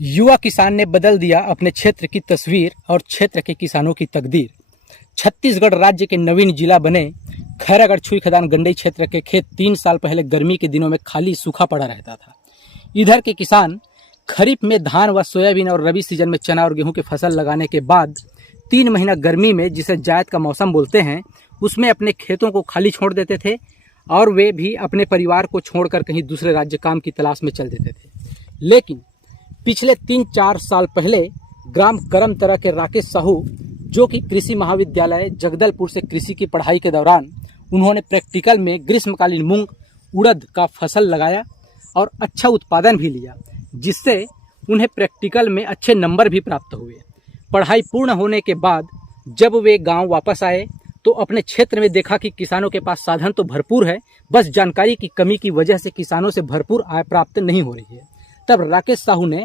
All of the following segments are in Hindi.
युवा किसान ने बदल दिया अपने क्षेत्र की तस्वीर और क्षेत्र के किसानों की तकदीर। छत्तीसगढ़ राज्य के नवीन जिला बने खैरागढ़ छुई खदान गंडई क्षेत्र के खेत 3 साल पहले गर्मी के दिनों में खाली सूखा पड़ा रहता था। इधर के किसान खरीफ में धान व सोयाबीन और रबी सीजन में चना और गेहूं की फसल लगाने के बाद 3 महीना गर्मी में, जिसे जायद का मौसम बोलते हैं, उसमें अपने खेतों को खाली छोड़ देते थे और वे भी अपने परिवार को छोड़कर कहीं दूसरे राज्य काम की तलाश में चल देते थे। लेकिन पिछले 3-4 साल पहले ग्राम करमतरा के राकेश साहू, जो कि कृषि महाविद्यालय जगदलपुर से कृषि की पढ़ाई के दौरान उन्होंने प्रैक्टिकल में ग्रीष्मकालीन मूंग उड़द का फसल लगाया और अच्छा उत्पादन भी लिया, जिससे उन्हें प्रैक्टिकल में अच्छे नंबर भी प्राप्त हुए। पढ़ाई पूर्ण होने के बाद जब वे गांव वापस आए तो अपने क्षेत्र में देखा कि किसानों के पास साधन तो भरपूर है, बस जानकारी की कमी की वजह से किसानों से भरपूर आय प्राप्त नहीं हो रही है। तब राकेश साहू ने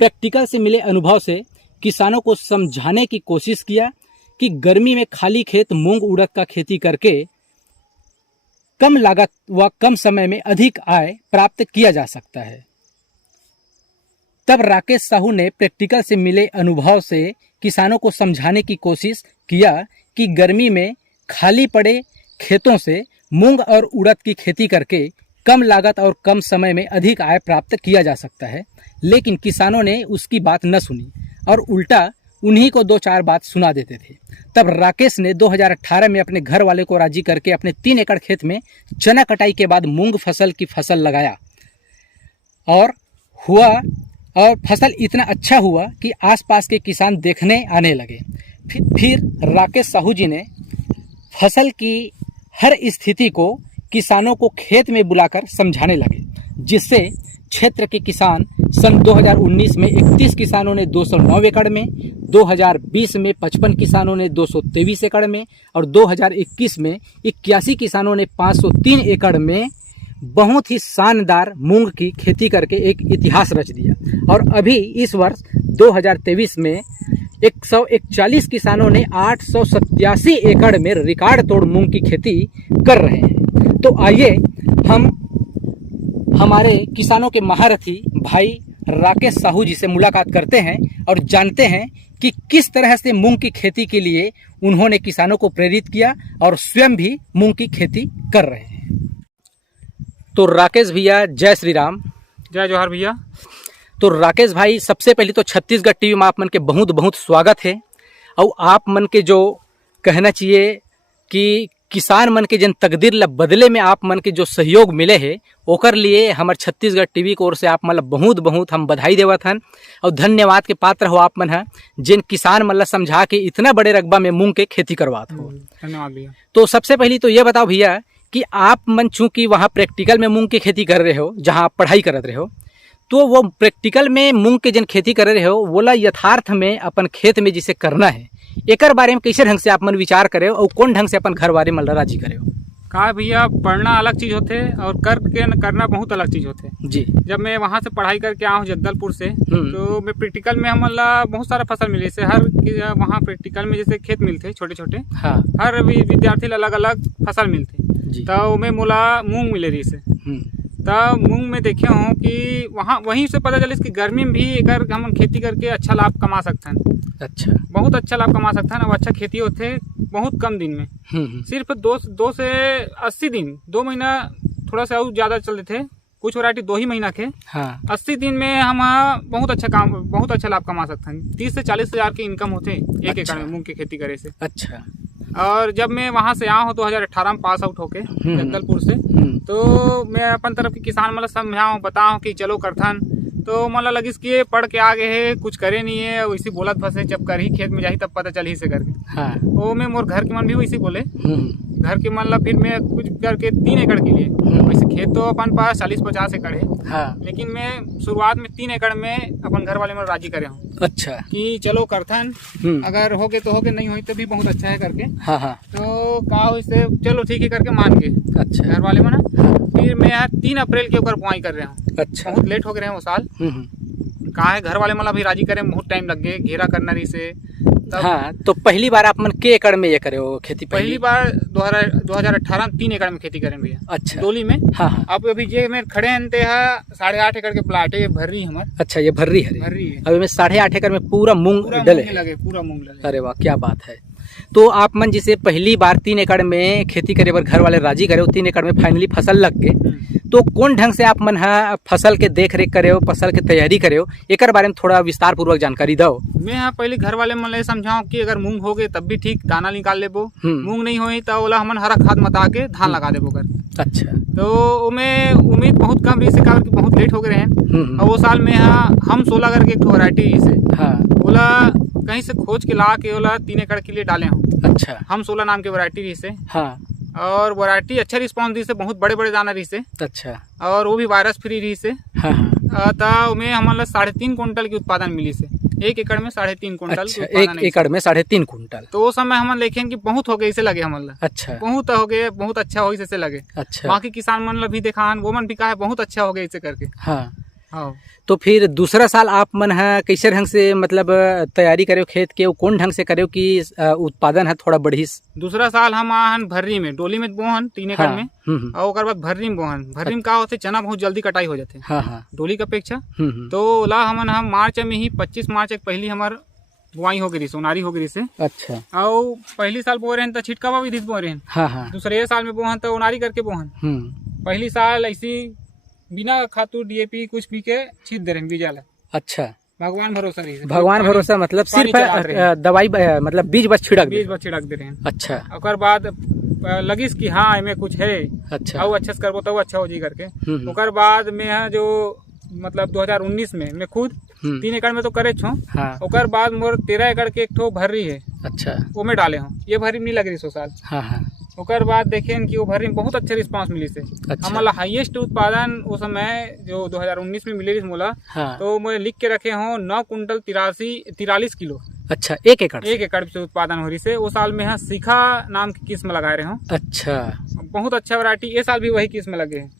प्रैक्टिकल से मिले अनुभव से किसानों को समझाने की कोशिश किया कि गर्मी में खाली खेत मूंग उड़द का खेती करके कम लागत व कम समय में अधिक आय प्राप्त किया जा सकता है। तब राकेश साहू ने प्रैक्टिकल से मिले अनुभव से किसानों को समझाने की कोशिश किया कि गर्मी में खाली पड़े खेतों से मूंग और उड़द की खेती करके कम लागत और कम समय में अधिक आय प्राप्त किया जा सकता है। लेकिन किसानों ने उसकी बात न सुनी और उल्टा उन्हीं को 2-4 बात सुना देते थे। तब राकेश ने 2018 में अपने घर वाले को राजी करके अपने 3 एकड़ खेत में चना कटाई के बाद मूंग फसल की फसल लगाया और फसल इतना अच्छा हुआ कि आसपास के किसान देखने आने लगे। फिर राकेश साहू जी ने फसल की हर स्थिति को किसानों को खेत में बुलाकर समझाने लगे, जिससे क्षेत्र के किसान सन 2019 में 31 किसानों ने 209 एकड़ में, 2020 में 55 किसानों ने 223 एकड़ में और 2021 में 81 किसानों ने 503 एकड़ में बहुत ही शानदार मूंग की खेती करके एक इतिहास रच दिया। और अभी इस वर्ष 2023 में 141 किसानों ने 887 एकड़ में रिकॉर्ड तोड़ मूंग की खेती कर रहे हैं। तो आइए हम हमारे किसानों के महारथी भाई राकेश साहू जी से मुलाकात करते हैं और जानते हैं कि किस तरह से मूंग की खेती के लिए उन्होंने किसानों को प्रेरित किया और स्वयं भी मूंग की खेती कर रहे हैं। तो राकेश भैया, जय श्री राम। जय जोहार भैया। तो राकेश भाई, सबसे पहले तो छत्तीसगढ़ टीवी में आप मन के बहुत बहुत स्वागत है। और आप मन के जो कहना चाहिए कि किसान मन के जन तकदीर ला बदले में आप मन के जो सहयोग मिले है, ओकर लिए हमारे छत्तीसगढ़ टीवी की ओर से आप मन ला बहुत बहुत हम बधाई देवत हन और धन्यवाद के पात्र हो आप मन है, जिन किसान मन ला समझा के इतना बड़े रकबा में मूंग के खेती करवात हो। धन्यवाद भैया। तो सबसे पहले तो ये बताओ भैया कि आप मन चूंकि वहाँ प्रैक्टिकल में मूंग की खेती कर रहे हो, जहाँ आप पढ़ाई करत रहे हो, तो वो प्रैक्टिकल में मूंग के जन खेती कर रहे हो, वो ला यथार्थ में अपन खेत में जिसे करना है, एकर बारे में कैसे ढंग से आप मन विचार करे हो और कौन ढंग से अपन घर वाले मन राजी करे हो? कहा भैया, पढ़ना अलग चीज होते और करना बहुत अलग चीज होते जी। जब मैं वहाँ से पढ़ाई करके आया हूँ जगदलपुर से, तो मैं प्रैक्टिकल में हमला बहुत सारा फसल मिले। जैसे हर वहाँ प्रैक्टिकल में जैसे खेत मिलते छोटे छोटे, हाँ। हर विद्यार्थी अलग अलग फसल मिलते। तो मैं मोला मूंग मिले रही से, तब मूंग में देखे हूँ कि वहाँ वहीं से पता चले कि गर्मी में भी अगर हम खेती करके अच्छा लाभ कमा सकते हैं। अच्छा, बहुत अच्छा लाभ कमा सकते हैं और अच्छा खेती होते बहुत कम दिन में। सिर्फ 2 से 80 दिन, 2 महीना थोड़ा सा और ज्यादा चलते थे, कुछ वैरायटी 2 ही महीना के। हाँ। 80 दिन में हम बहुत अच्छा लाभ कमा सकते हैं। 30 से 40 हजार की इनकम होते एक एकड़ में मूंग की खेती करे से। अच्छा। और जब मैं वहाँ से आया हूँ 2018 में पास आउट होके जगदलपुर से, तो मैं अपन तरफ के किसान मतलब समझाऊँ बताऊँ कि चलो करथन, तो मतलब लगिस कि पढ़ के आगे है, कुछ करे नहीं है, वैसी बोलत फंसे, जब कर ही खेत में जाही तब पता चल ही से करके। हाँ। वो मैं मोर घर के मन भी वैसे बोले, घर के मन ला फिर मैं कुछ करके 3 एकड़ के लिए, वैसे खेत तो अपन पास 40-50 एकड़ है। हाँ। लेकिन मैं शुरुआत में 3 एकड़ में अपन घर वाले में राजी करे हूँ। अच्छा। कि चलो करथन, अगर होगे तो होगे, नहीं हुई तो भी बहुत अच्छा है करके। हाँ हाँ। तो कहा इससे चलो ठीक है करके मान के। अच्छा। घर वाले में ना, फिर मैं यहाँ 3 अप्रैल के ऊपर बुआई कर रहा हूँ। अच्छा। बहुत लेट हो गए हैं वो साल। कहा है घर वाले मतलब भी राजी करें, बहुत टाइम लग गए, घेरा करना रही से, तब हाँ, तो पहली बार आप मन के एकड़ में ये करे हो खेती? पहली बार 2018 में 3 एकड़ में खेती करें भैया। अच्छा। डोली में। हाँ हाँ। अब अभी ये में खड़े हैं ते 8.5 एकड़ के प्लाट है, ये भर्री हमार। अच्छा, ये भर्री है। भर्री है। अभी में 8.5 एकड़ में पूरा मूंग पूरा डले मूंग लगे, पूरा मूंग लगे। अरे वाह, क्या बात है। तो आप मन जिसे पहली बार 3 एकड़ में खेती करे बर घर वाले राजी करे हो, 3 एकड़ में फाइनली फसल लग के, तो कौन ढंग से आप मन फसल के देख रेख करे हो, फसल के तैयारी करे हो, एक बारे में थोड़ा विस्तार पूर्वक जानकारी दो। मैं यहाँ पहले घर वाले मन ले समझाऊं कि अगर मूंग हो गए तब भी ठीक, दाना निकाल लेबो। मूंग नहीं होई तो ओला हमन हरा खाद मता के धान लगा देबो कर। अच्छा। तो उमें उम्मीद बहुत कम रही से, कारण कि बहुत लेट हो गए हैं। और वो साल में हम 16 करके एक वैरायटी से ओला कहीं से खोज के ला के ओला 3 एकड़ के लिए डाले हूँ। अच्छा। हम 16 नाम के वैरायटी रही से। हाँ। और वैरायटी अच्छा रिस्पांस दी से, बहुत बड़े बड़े दाना रही से। अच्छा। और वो भी वायरस फ्री रही से। हाँ हाँ। तो उमें हमारा 3.5 कुंटल की उत्पादन मिली से, 1 एकड़ में 3.5 कुंटल। अच्छा, 1 एकड़ में 3.5 कुंटल। तो वो समय हम देखें कि बहुत हो गए इसे लगे हमारा। अच्छा। बहुत हो गए, बहुत अच्छा हो इसे लगे। अच्छा। बाकी किसान मन भी देखा वो मन भी कहा बहुत अच्छा हो गया इसे करके। हाँ। हाँ। तो फिर दूसरा साल आप मन है कैसे ढंग से मतलब तैयारी करे खेत के, कौन ढंग से करे कि उत्पादन है थोड़ा बढ़ी? दूसरा साल हम आहन भर्री में, डोली में बोहन 3 एकड़ में। और ओकर बाद भर्री में बोहन। भर्री में का होते, चना बहुत जल्दी कटाई हो जाते। हाँ हाँ। डोली की अपेक्षा। तो ला हम मार्च में ही 25 मार्च एक पहली हमार बुआई हो गई, सोनारी हो गई से। अच्छा। और पहली साल बो रहे तो छिटकावा विधि बो रहे। हाँ हाँ। दूसरे साल में बोहन तो ओनारी करके बोहन। पहली साल ऐसी बिना खातू डीएपी कुछ भी के छीट दे रहे हैं बीजा ला। अच्छा। भगवान भरोसा रही है। भगवान भरोसा मतलब सिर्फ दवाई मतलब बीज बस छिड़क दे रहे हैं। अच्छा। ओकर बाद लगिस कि हाँ इमे कुछ है। अच्छा। और अच्छा से करबो तो अच्छा हो जी करके। ओकर बाद में जो मतलब 2019 में मैं खुद 3 एकड़ में तो करे छो। हाँ। ओकर बाद मोर 13 एकड़ के एक ठो भर्री है। अच्छा। वो में डाले हूँ, ये भर्री नहीं लग रही 100 साल। हाँ हाँ। ओकर बाद देखें कि वो भर्री में बहुत अच्छे रिस्पांस मिली से। अच्छा। हमारा हाईएस्ट उत्पादन उस समय जो 2019 में मिले मोला। हाँ। तो मैं लिख के रखे हूँ 9 कुंटल 43 किलो। अच्छा, 1 एकड़? 1 एकड़ से उत्पादन हो रही से। वो साल में यहाँ सीखा नाम की किस्म लगाए रहे हूँ। अच्छा। बहुत अच्छा वैरायटी, ये साल भी वही किस्म लगे हैं।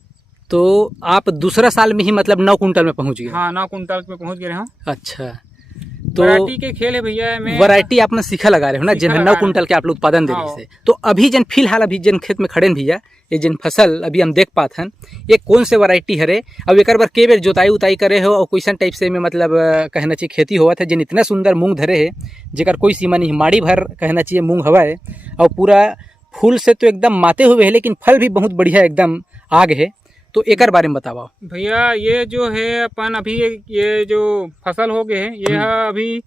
तो आप दूसरा साल में ही मतलब 9 कुंटल में पहुंच गए? हाँ, 9 कुंटल में पहुंच गए हूँ। अच्छा। तो वैरायटी के खेल है भैया। वैरायटी आप में सीखा लगा रहे हो ना, जिन 9 कुंटल के आप लोग उत्पादन दे रहे से। तो अभी जन फिलहाल अभी जन खेत में खड़े भैया, ये जिन फसल अभी हम देख पात हन, ये कौन से वैरायटी हरे? अब एक बार के बेर जोताई उताई करे हो और क्वेश्चन टाइप से में मतलब कहना चाहिए खेती हुआ था, जिन इतना सुंदर मूंग धरे है जेकर कोई सीमा नहीं, माड़ी भर कहना चाहिए मूंग हवा है। और पूरा फूल से तो एकदम माते हुए है, लेकिन फल भी बहुत बढ़िया एकदम आग है। तो एक बारे में बताओ भैया। ये जो है अपन अभी ये जो फसल हो गए है, ये अभी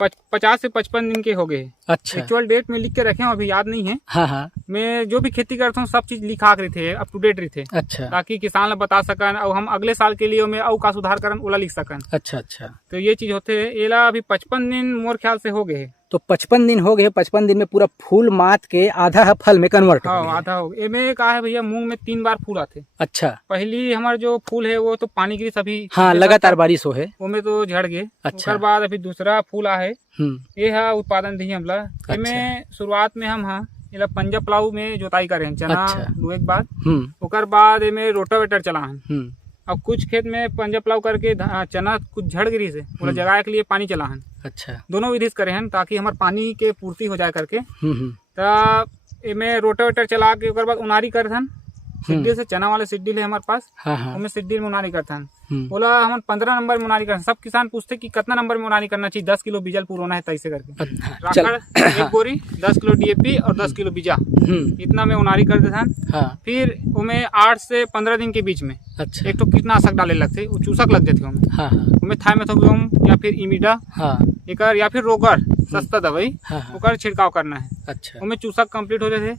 50 से 55 दिन के हो गए। अच्छा। एक्चुअल डेट में लिख के रखे हूँ, अभी याद नहीं है। हाँ हाँ। मैं जो भी खेती करता हूँ सब चीज लिखा रहे थे, अप टू डेट रहे थे। अच्छा। ताकि किसान ला बता सकन और हम अगले साल के लिए और का सुधार करन ओला लिख सकन। अच्छा अच्छा। तो ये चीज होते है। एला अभी 55 दिन मोर ख्याल से हो गए। तो 55 दिन हो गए। 55 दिन में पूरा फूल मात के आधा फल में कन्वर्ट हो गया। आधा हो गया। में कहा है भैया, मूंग में 3 बार फूल आते। अच्छा। पहली हमारे जो फूल है वो तो पानी गिरी सभी। हाँ, लगातार बारिश हो है, वो में तो झड़ गए। अच्छा। उसके बाद अभी दूसरा फूल आ है। ये है उत्पादन दी हमला। अच्छा। शुरुआत में हम इला पंजाब प्लाऊ में जोताई करे चना। अच्छा। दुए के बाद ओकर बाद में रोटावेटर चलाहन। अब कुछ खेत में पंजाब प्लाऊ करके चना कुछ झड़ गिरी से पूरा जगह के लिए पानी चलाहन। अच्छा। दोनों विधि से करे हन ताकि हमारे पानी के पूर्ति हो जाए करके। तो इमे रोटावेटर चला के ओकर बाद उनारी करथन। सिड्डी से चना वाले सिड्डी है हमारे पास। हाँ। उनमें सिड्डी में उनारी करथन। बोला हम 15 नंबर में उनारी करते। सब किसान पूछते कि कितना नंबर में उनारी करना चाहिए। 10 किलो बीजल पूरा है तैसे करके राखड़, एक बोरी 10 किलो डीएपी और 10 किलो बीजा, इतना में उनारी कर देते हैं। हाँ। फिर उमें 8 से 15 दिन के बीच में अच्छा। एक तो कीटनाशक डाले लगते, चूसक लग जाते उमें। हाँ। उमें थाइमेथोक्सोम या फिर इमिडा। हाँ। एक या फिर रोगर सस्ता दवाई। हाँ। ओकर छिड़काव करना है। अच्छा। उमें चूसक कंप्लीट हो जाते।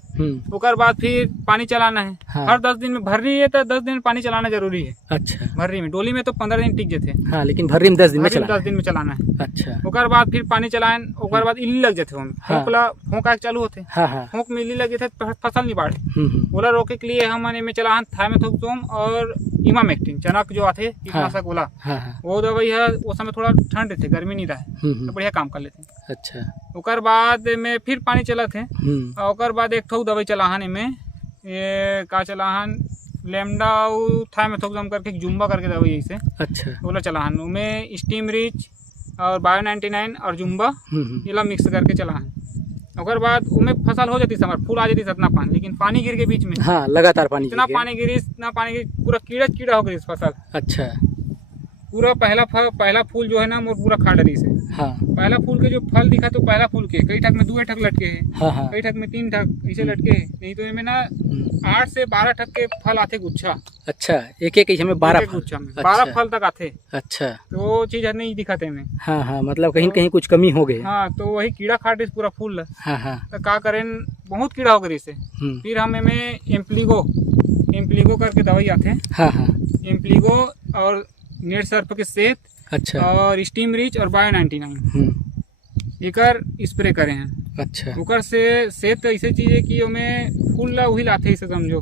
ओकर बाद फिर पानी चलाना है। हाँ। हर 10 दिन में भर्री है तो 10 दिन पानी चलाना जरूरी है। अच्छा। भर्री में, डोली में तो 15 दिन टिक जाते। हाँ, लेकिन भर्री में 10 दिन में चलाना है। अच्छा। ओकर बाद फिर पानी चलाएं। ओकर बाद इल्ली लग जाते हैं। फोंका चालू होते। फोंक में इल्ली लगे थे फसल नहीं बाढ़े। ओला रोके के लिए हम में चलाहन थाइमेथोक्सोम और इमामेक्टिन, चनक जो आते कीटनाशक बोला। वो दवाई है। वो समय थोड़ा ठंड रहते, गर्मी नहीं रहे तो बढ़िया काम कर लेते। अच्छा। ओकर बाद में फिर पानी चला थे। ओकर बाद एक ठो दवाई चलाहन में, ये का चलाहन लेमडा थाइमेथोक्सोम करके जुम्बा करके दवाई ऐसे। अच्छा। बोला चलाहन उमें स्टीम रिच और बायो 99 और जुम्बा ये ला मिक्स करके चला है। ओकर बाद उमें फसल हो जाती समर फूल आ जाती इतना पानी, लेकिन पानी गिर के बीच में हाँ लगातार पानी इतना पानी गिरी पूरा कीड़ा हो गई फसल। अच्छा पूरा पहला फूल जो है ना वो पूरा खा डरी से। हाँ पहला फूल के जो फल दिखा तो पहला फूल के कई ठक में 2 ठक लटके हैं, हाँ हाँ कई ठक में 3 ठक ऐसे लटके हैं, नहीं तो इनमें ना 8 से 12 ठक के फल आते गुच्छा। अच्छा एक एक में 12 गुच्छा में 12 फल तक आते। अच्छा तो वो चीज नहीं दिखाते में। हाँ हाँ मतलब कहीं कहीं कुछ कमी हो गई। हाँ तो वही कीड़ा खा रही पूरा फूल। हाँ हाँ तो का करें बहुत कीड़ा हो गई से। फिर हम इनमें एम्प्लीगो करके दवाई आते हैं। हाँ हाँ एम्प्लीगो और नेट सर्फ के सेत अच्छा और स्टीम रिच और बायो 99 एकर स्प्रे करे हैं। अच्छा ओकर से सेहत ऐसे चीज है कि ओमें फूल ला वही लाते इसे समझो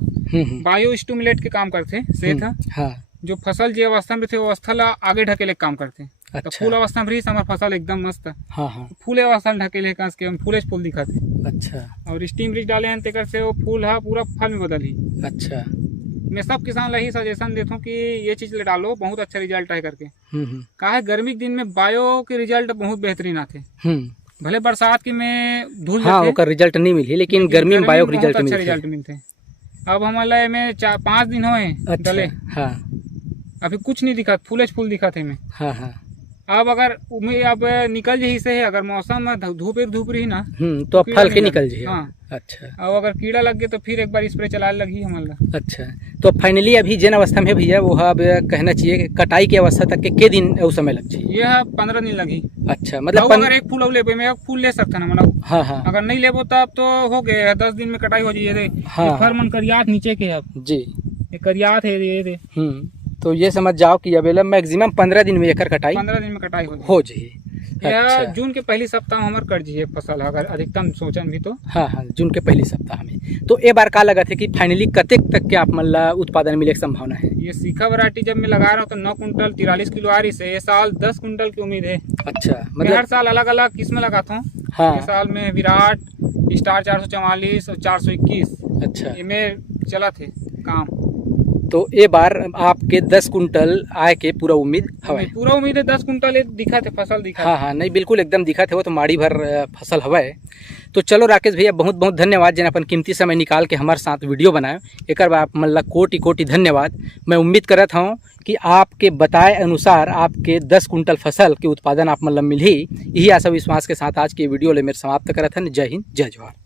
बायो स्टिमुलेट के काम करते सेहत। हाँ जो फसल जो अवस्था में थे वो अवस्था ला आगे ढकेले काम करते। अच्छा। तो फूल अवस्था में रही हमार फसल एकदम मस्त। हाँ हाँ फूल अवस्था में ढकेले कस के हम फूल दिखाते। अच्छा और स्टीम रिच डाले हैं तेकर से वो फूल हा पूरा फल में बदल ही। अच्छा मैं सब किसान ला ही सजेशन देता हूँ कि ये चीज ले डालो, बहुत अच्छा रिजल्ट है करके। का है गर्मी के दिन में बायो के रिजल्ट बहुत बेहतरीन आते। भले बरसात के में धूल हाँ ओकर रिजल्ट नहीं मिली, लेकिन गर्मी में बायो के रिजल्ट अच्छा रिजल्ट मिलते। अब हमारे में 4-5 दिन हुए डले। हाँ अभी कुछ नहीं दिखा, फूल दिखा थे में। हाँ हाँ अब अगर अब निकल जाही से है, अगर मौसम में धूप रही ना तो अब फल के निकल जाए। हाँ अच्छा अब अगर कीड़ा लग गए तो फिर एक बार स्प्रे चला लगी हमारा। अच्छा तो फाइनली अभी जिन अवस्था में भैया वो अब कहना चाहिए कि कटाई की अवस्था तक के दिन उस समय लग जाए। ये 15 दिन लगी। अच्छा मतलब अगर एक फूल ले मैं फूल ले सकता ना मतलब। हाँ हाँ अगर नहीं लेबो तब तो हो गए 10 दिन में कटाई हो जाइए। हाँ फर मन करियात नीचे के अब जी ये करियात है ये। तो ये समझ जाओ कि अब मैक्सिमम 15 दिन में एकर कटाई 15 दिन में कटाई हो जाए। अच्छा। जून के पहली सप्ताह हमारे कट जाइए फसल अगर अधिकतम सोचन भी तो। हाँ हाँ जून के पहली सप्ताह में। तो ए बार का लगा थे कि फाइनली कतेक तक के आप मतलब उत्पादन मिले की संभावना है? ये सीखा वैरायटी जब मैं लगा रहा हूँ तो 9 कुंटल 43 किलो आ रही से। ये साल 10 कुंटल की उम्मीद है। अच्छा मतलब हर साल अलग अलग किस्में लगाता हूँ। हाँ। इस साल में विराट स्टार 444 और 421 अच्छा इनमें चला थे काम। तो ये बार आपके 10 कुंटल आय के पूरा उम्मीद हवाए? पूरा उम्मीद है 10 कुंटल दिखा थे फसल दिखा। हाँ हाँ नहीं बिल्कुल एकदम दिखा थे वो तो माड़ी भर फसल हवाए। तो चलो राकेश भैया बहुत बहुत धन्यवाद जिन अपन कीमती समय निकाल के हमारे साथ वीडियो बनाए। एक बार मतलब कोटि धन्यवाद। मैं उम्मीद करता हूँ कि आपके बताए अनुसार आपके 10 कुंटल फसल के उत्पादन आप मतलब मिली। यही आशा विश्वास के साथ आज की वीडियो ले मेरे समाप्त करत हन। जय हिंद जय जवाहर।